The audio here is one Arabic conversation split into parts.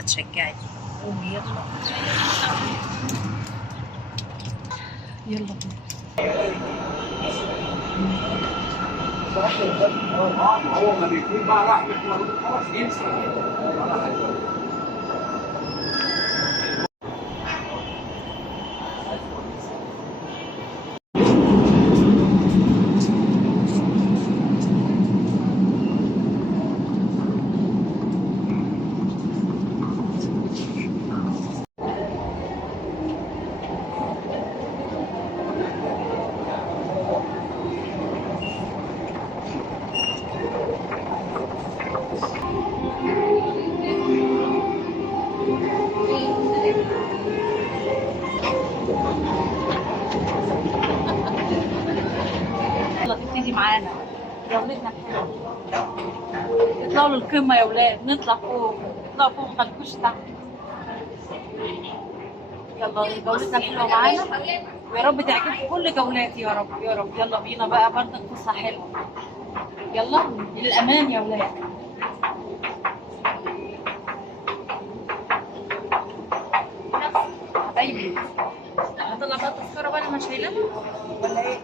بقى تشجعي. قومي يلا يلا هو ما بيكون بقى راح خلاص ينسى. يلا تبتدي معانا جولتنا الحلوه. اطلعوا للقمه يا ولاد، نطلع فوق، اطلعوا فوق ما تخليكوش تحت. يلا جولتنا الحلوه معانا، ويا رب تعجبكم كل جولاتي يا رب يا رب. يلا بينا بقى بردك فسحه حلوه. يلا للامام يا ولاد. حبايبي هطلع بقى التذكره بقى انا شايلاها ولا ايه؟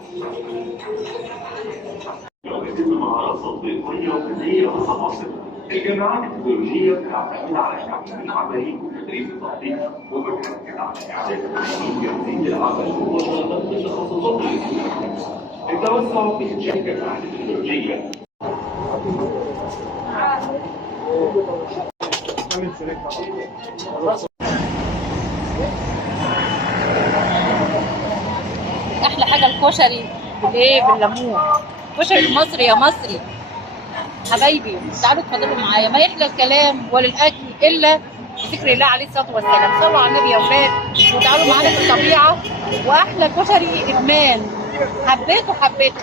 المهارات التطبيقية والفنية والتواصل. الجامعات التكنولوجية تعتمد على التعليم العملي والتدريب التطبيقي وبتركز على إعادة تأهيل جميع العمل مباشرة بالتخصصات الإلكترونية. التوسع في إنشاء الجامعات التكنولوجية. احلى حاجه الكشري بالايه، بالليمون. كشري المصري يا مصري حبايبي. تعالوا اتفضلوا معايا، ما يحلى الكلام ولا الاكل الا بذكر الله عليه الصلاه والسلام. صلوا على النبي يا اولاد، وتعالوا معانا في الطبيعه. واحلى كشري ادمان، حبيته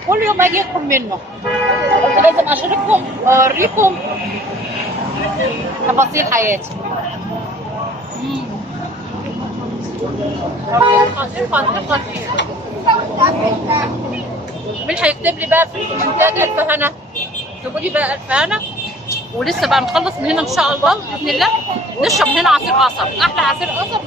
كل يوم اجي اكل منه. قلت لازم اشارككم واوريكم تفاصيل حياتي. مين هيكتب لي بقى في الكومنتات الف هنا؟ اكتبوا لي بقى الف هنا. ولسه بقى نخلص من هنا ان شاء الله باذن الله، نشرب هنا عصير قصب، احلى عصير قصب.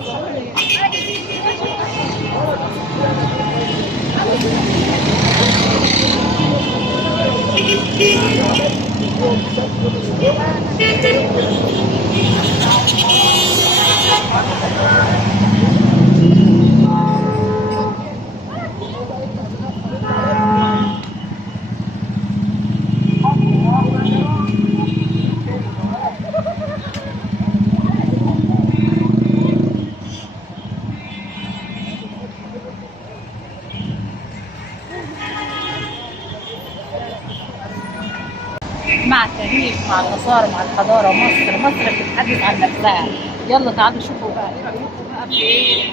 مع التاريخ، مع الآثار، مع الحضارة. مصر بتتحدث عن نفسها. يلا تعالوا شوفوا بقى، ايه رأيكم بقى في ايه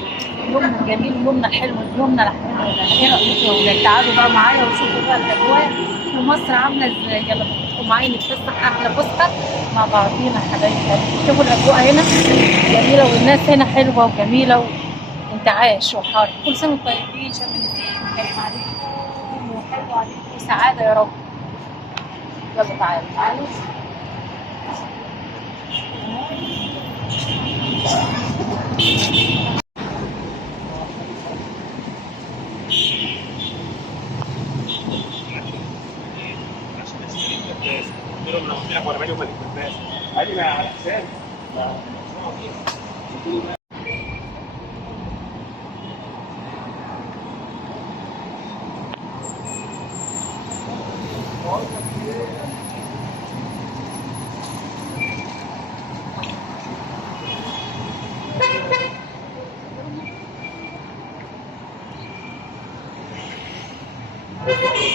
يومنا الجميل، يومنا الحلو، يومنا الحلو. ايه رأيكم يا ولاد؟ تعالوا بقى معايا وشوفوا بقى الأجواء في مصر عاملة ازاي. يلا خدكم معايا نتفسح أحلى فسحة مع بعضينا حبايبي. شوفوا الأجواء هنا جميلة، والناس هنا حلوة وجميلة وانتعاش وحر. كل سنة وانتم طيبين، شم النسيم كريم عليكم وحلو عليكم وسعادة يا رب. يلا تعالوا.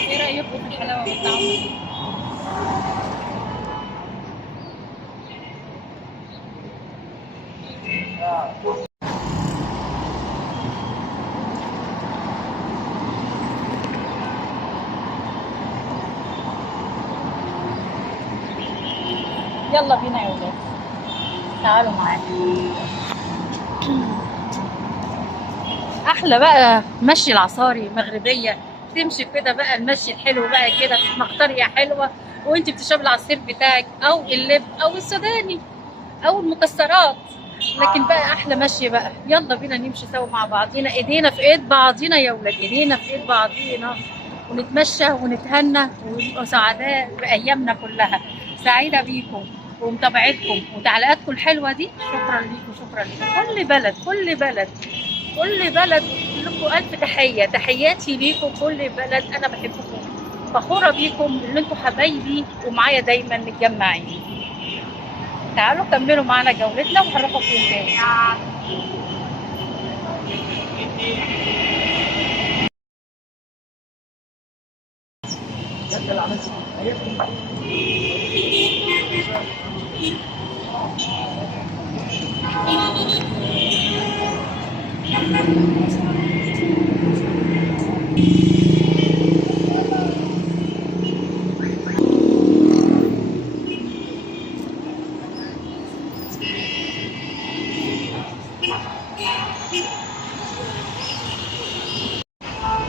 ايه رأيكم في الحلاوة والطعم دي؟ يلا بينا يا ولاد، تعالوا معايا. احلى بقى مشي العصاري مغربيه، تمشي كده بقى المشي الحلو بقى كده في قريه حلوه، وانت بتشربي العصير بتاعك او اللب او السوداني. او المكسرات. لكن بقى احلى ماشيه بقى. يلا بينا نمشي سوا مع بعضينا، ايدينا في ايد بعضينا يا ولاد، ايدينا في ايد بعضينا، ونتمشى ونتهنى ونبقى سعداء بايامنا كلها. سعيده بيكم ومتابعتكم وتعليقاتكم الحلوه دي. شكرا ليكم، شكرا ليكم. كل بلد كل بلد كل بلد لكم الف تحيه، تحياتي ليكم كل بلد. انا بحبكم، فخوره بيكم اللي انتم حبايبي ومعايا دايما متجمعين. تعالوا كملوا معانا جولتنا وهنروحوا فين تاني.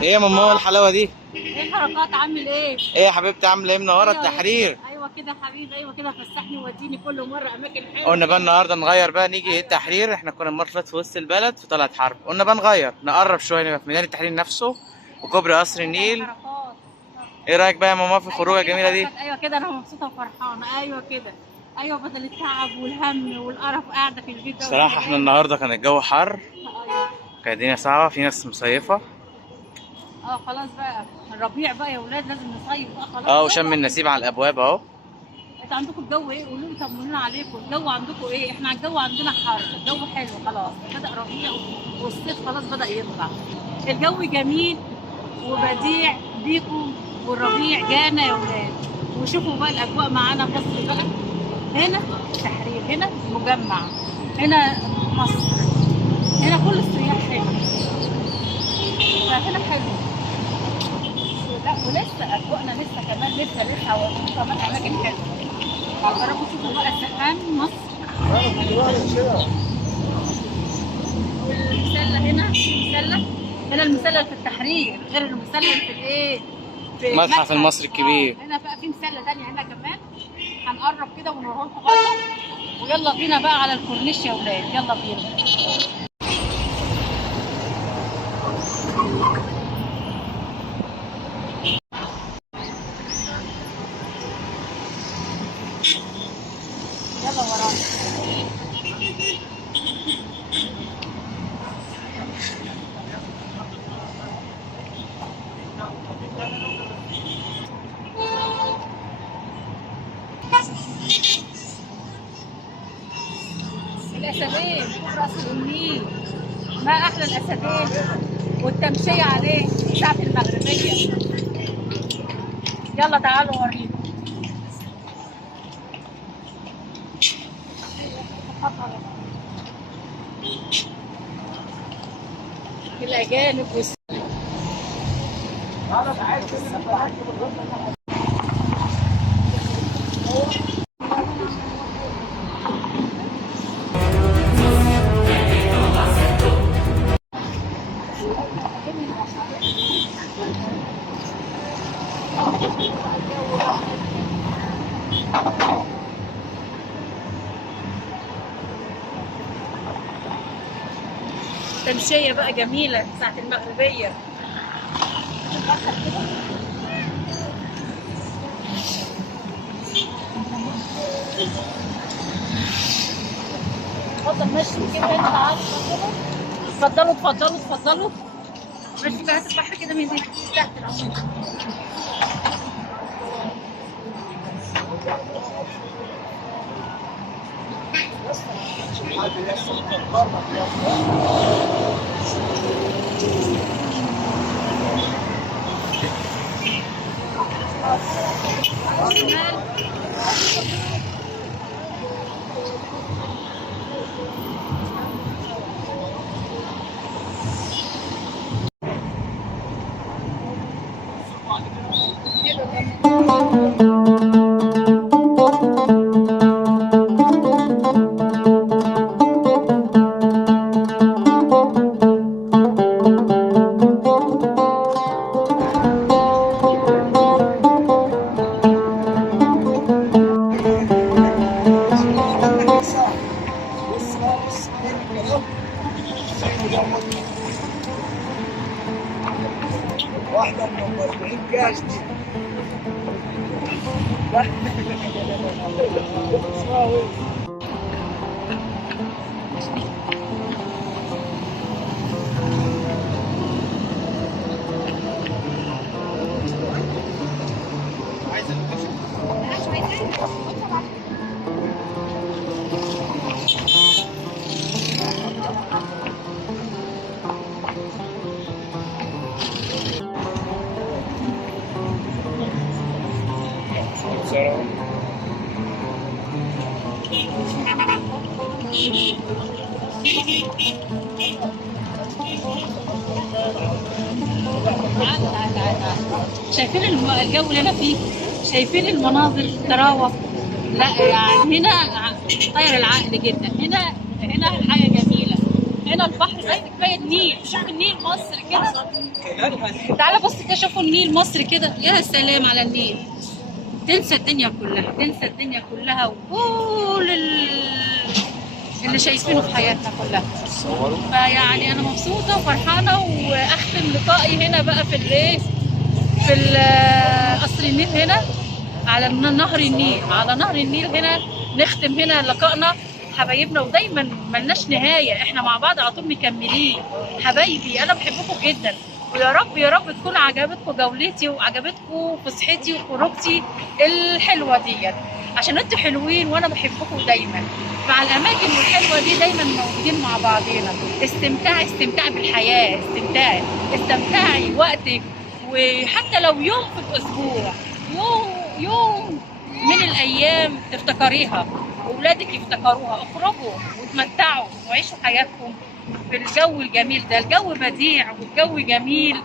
ايه يا ماما الحلاوه دي؟ ايه الحركات؟ عامل ايه؟ ايه يا حبيبتي عامله ايه؟ منوره أيوة التحرير. ايوه كده حبيبي، ايوه كده، فسحني ووديني كل مره اماكن حلوه. قلنا بقى النهارده نغير بقى، نيجي ايه التحرير. احنا كنا المره اللي فاتت في وسط البلد في طلعت حرب، قلنا بقى نغير نقرب شويه، نبقى في ميدان التحرير نفسه وكوبري قصر النيل. حركات. ايه رايك بقى يا ماما في الخروجه أيوة كده الجميله دي؟ حركات. ايوه كده انا مبسوطه وفرحانه. ايوه كده، ايوه، بدل التعب والهم والقرف قاعده في البيت ده. صراحه احنا النهارده كان الجو حر، ايوه. كانت الدنيا صعبه، في ناس مصيفه. خلاص بقى الربيع بقى يا ولاد، لازم نصيف بقى خلاص. وشم النسيم على الابواب اهو. انتوا عندكم الجو ايه؟ قولوا لي، طمنونا عليكم. الجو عندكم ايه؟ احنا الجو عندنا حر، الجو حلو خلاص، بدأ ربيع والصيف خلاص بدأ يطلع. الجو جميل وبديع بيكم، والربيع جانا يا ولاد. وشوفوا بقى الاجواء معانا في مصر بقى. هنا تحرير، هنا مجمع، هنا مصر، هنا كل السياح هنا، فهنا حلو. لا ولسه اجواءنا لسه كمان، لسه وكمان اماكن حلوه. جربوا تشوفوا بقى سقام مصر. والمسله هنا، هنا المسله في التحرير غير المسله في الايه، في المتحف المصري الكبير. هنا بقى في مسله ثانيه هنا كمان. هنقرب كده ونروح لكم برضه. ويلا بينا بقى على الكورنيش يا ولاد، يلا بينا. يلا ورانا. الاسدين فوق راس النيل، ما احلى الاسدين والتمشيه عليه ساعه المغربيه. يلا تعالوا اوريكم. الأجانب تمشية بقى جميلة ساعة المغربية. اتفضل ماشي كده هنا، تعالوا اتفضلوا اتفضلوا اتفضلوا. ماشي بقى، هات البحر كده من هنا تحت العمود. واحدة من 40 كاش دي. شايفين الجو اللي انا فيه، شايفين المناظر التراوة، لا يعني هنا طاير العقل جدا. هنا الحياة جميلة، هنا البحر زي كفاية النيل. شوف النيل مصر كده، تعالى بص كده شوفوا النيل مصر كده، يا سلام على النيل. تنسى الدنيا كلها، تنسى الدنيا كلها وكل اللي شايفينه في حياتنا كلها. فيعني انا مبسوطه وفرحانه، واختم لقائي هنا بقى في الايه، في قصر النيل هنا على نهر النيل، على نهر النيل هنا نختم هنا لقائنا حبايبنا. ودايما ملناش نهايه، احنا مع بعض على طول مكملين. حبايبي انا بحبكم جدا، ويا رب يا رب تكون عجبتكم جولتي وعجبتكم فسحتي وخروجتي الحلوه ديت، عشان انتوا حلوين وانا بحبكم دايما. مع الاماكن الحلوه دي دايما موجودين مع بعضينا. استمتعي بالحياه، استمتعي وقتك، وحتى لو يوم في الاسبوع، يوم من الايام تفتكريها واولادك يفتكروها، اخرجوا وتمتعوا وعيشوا حياتكم في الجو الجميل ده. الجو بديع والجو جميل.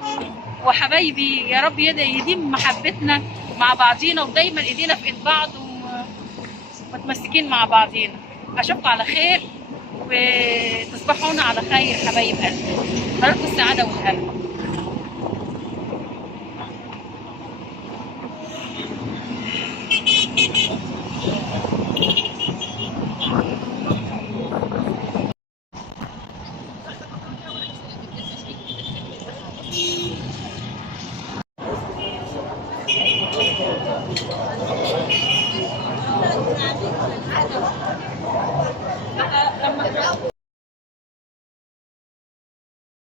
وحبايبي يا رب يديم محبتنا مع بعضينا، ودايما ايدينا في ايد بعض ومتمسكين مع بعضينا. اشوفكم على خير وتصبحون على خير حبايب قلبي. نراكم السعاده والهنا.